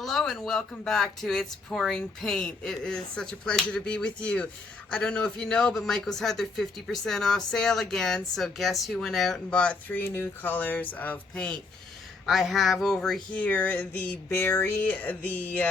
Hello and welcome back to It's Pouring Paint. It is such a pleasure to be with you. I don't know if you know, but Michael's had their 50% off sale again, so guess who went out and bought 3 new colors of paint. I have over here the berry, the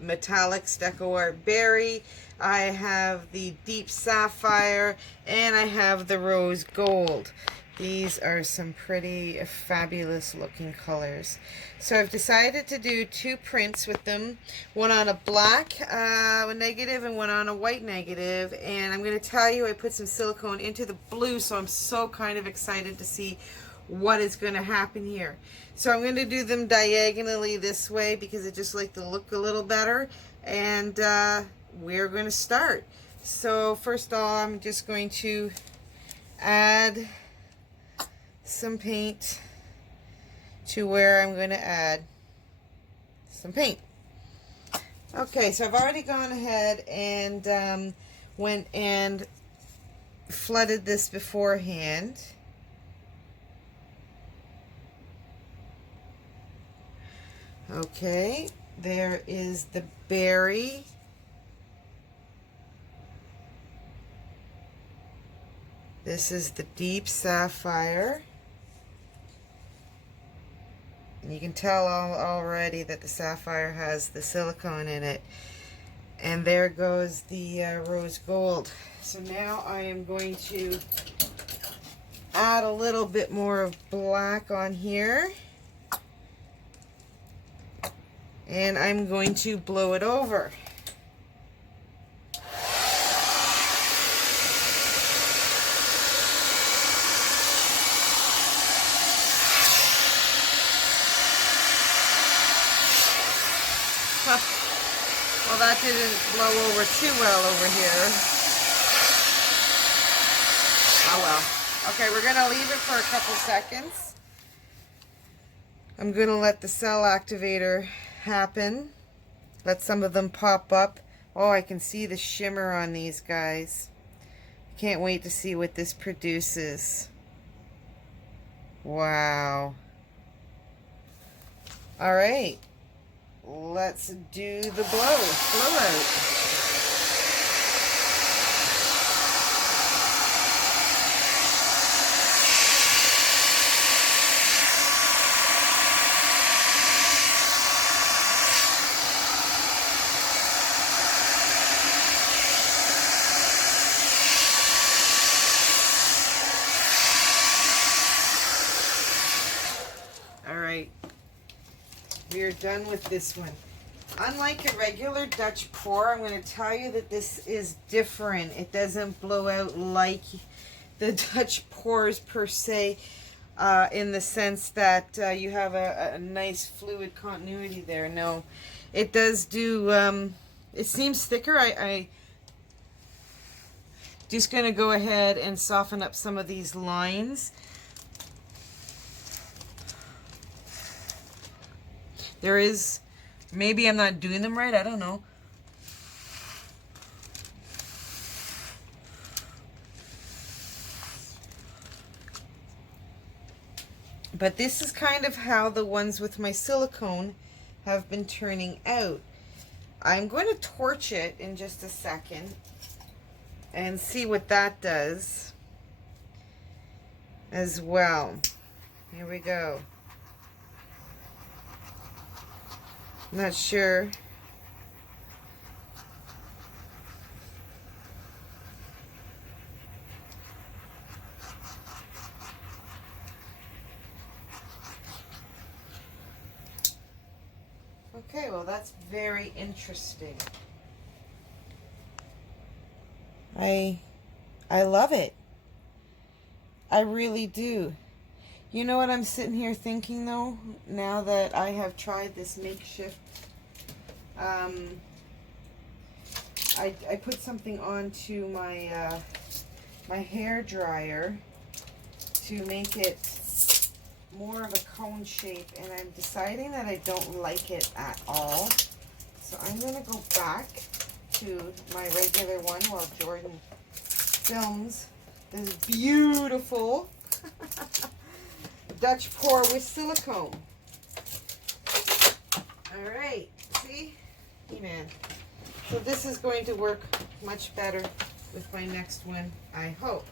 metallics DecoArt berry. I have the deep sapphire, and I have the rose gold. These are some pretty fabulous looking colors. So I've decided to do 2 prints with them, one on a black negative and one on a white negative. And I'm going to tell you, I put some silicone into the blue, so I'm so kind of excited to see what is going to happen here. So I'm going to do them diagonally this way because I just like to look a little better. And we're going to start. So first of all, I'm just going to add some paint to where I'm going to add some paint. Okay, so I've already gone ahead and went and flooded this beforehand. Okay, there is the berry. This is the deep sapphire. And you can tell already that the sapphire has the silicone in it. And there goes the rose gold. So now I am going to add a little bit more of black on here. And I'm going to blow it over. Well, that didn't blow over too well over here. Oh well. Okay, we're going to leave it for a couple seconds. I'm going to let the cell activator happen. Let some of them pop up. Oh, I can see the shimmer on these guys. Can't wait to see what this produces. Wow. All right. Let's do the blowout. All right. We are done with this one. Unlike a regular Dutch pour, I'm going to tell you that this is different. It doesn't blow out like the Dutch pours per se, in the sense that you have a nice fluid continuity there. No, it does do, it seems thicker. I just going to go ahead and soften up some of these lines. There is, maybe I'm not doing them right, I don't know. But this is kind of how the ones with my silicone have been turning out. I'm going to torch it in just a second and see what that does as well. Here we go. Not sure. Okay, well that's very interesting. I love it. I really do. You know what I'm sitting here thinking though, now that I have tried this makeshift, I put something onto my my hair dryer to make it more of a cone shape, and I'm deciding that I don't like it at all. So I'm going to go back to my regular one while Jordan films this beautiful Dutch pour with silicone. All right, see? Hey, man. So this is going to work much better with my next one, I hope.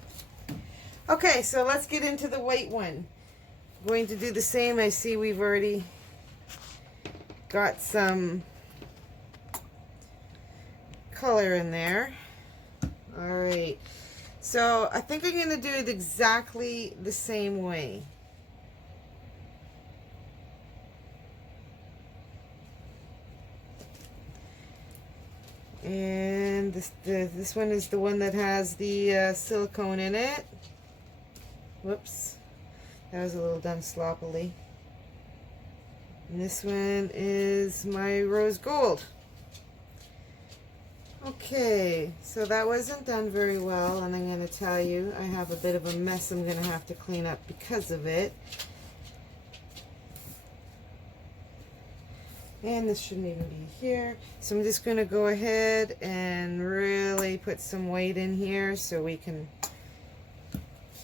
Okay, so let's get into the white one. I'm going to do the same. I see we've already got some color in there. All right, so I think I'm going to do it exactly the same way. And this one is the one that has the silicone in it. Whoops, that was a little done sloppily. And this one is my rose gold. Okay, so that wasn't done very well, and I'm going to tell you, I have a bit of a mess I'm going to have to clean up because of it. And this shouldn't even be here. So I'm just going to go ahead and really put some weight in here so we can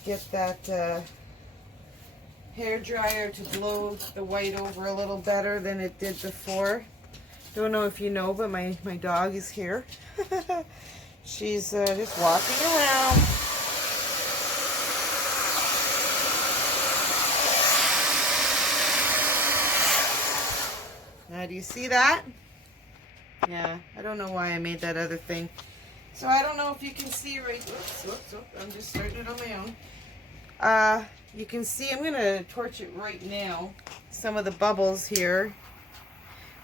get that hair dryer to blow the white over a little better than it did before. Don't know if you know, but my dog is here. She's just walking around. Now, do you see that? Yeah, I don't know why I made that other thing. So I don't know if you can see right. Whoops, I'm just starting it on my own. You can see, I'm going to torch it right now. Some of the bubbles here.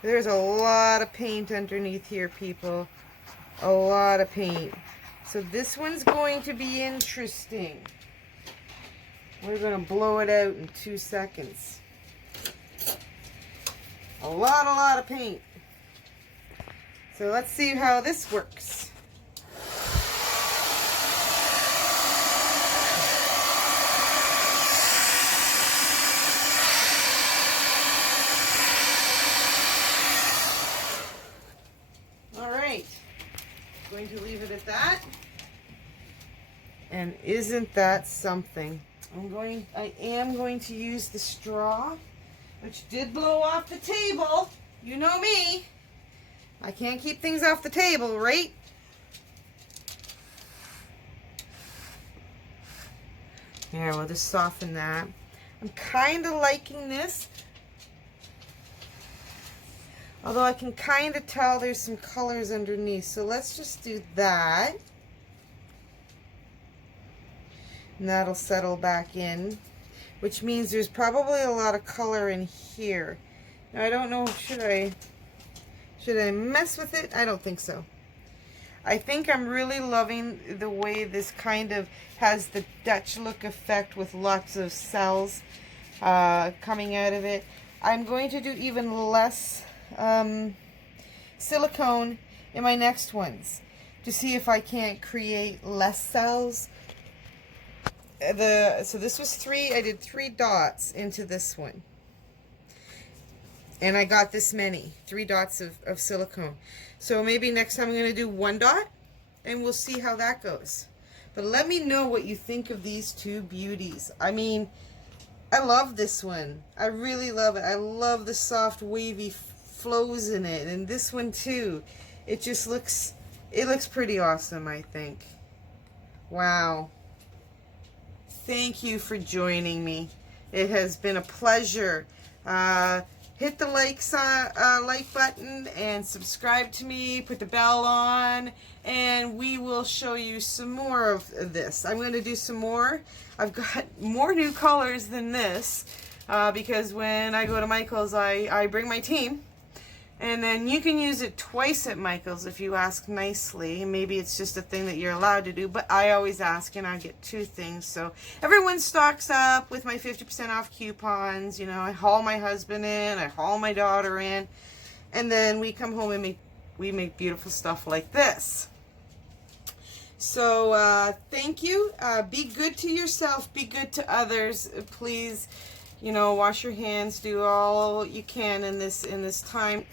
There's a lot of paint underneath here, people. A lot of paint. So this one's going to be interesting. We're going to blow it out in 2 seconds. A lot of paint. So let's see how this works. All right, going to leave it at that. And isn't that something? I am going to use the straw, which did blow off the table. You know me. I can't keep things off the table, right? Here, we'll just soften that. I'm kind of liking this. Although I can kind of tell there's some colors underneath. So let's just do that. And that'll settle back in. Which means there's probably a lot of color in here. Now I don't know, should I mess with it? I don't think so. I think I'm really loving the way this kind of has the Dutch look effect with lots of cells coming out of it. I'm going to do even less silicone in my next ones to see if I can't create less cells. So this was 3, I did 3 dots into this one. And I got this many, 3 dots of silicone. So maybe next time I'm going to do 1 dot, and we'll see how that goes. But let me know what you think of these 2 beauties. I mean, I love this one. I really love it. I love the soft wavy flows in it. And this one too. It just looks, pretty awesome, I think. Wow. Thank you for joining me. It has been a pleasure. Hit the like button and subscribe to me. Put the bell on, and we will show you some more of this. I'm going to do some more. I've got more new colors than this because when I go to Michael's, I bring my team. And then you can use it twice at Michael's if you ask nicely. Maybe it's just a thing that you're allowed to do, but I always ask and I get 2 things. So everyone stocks up with my 50% off coupons. You know, I haul my husband in, I haul my daughter in, and then we come home and we make beautiful stuff like this. So thank you. Be good to yourself, be good to others. Please, you know, wash your hands, do all you can in this time.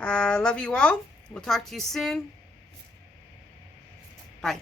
Love you all. We'll talk to you soon. Bye.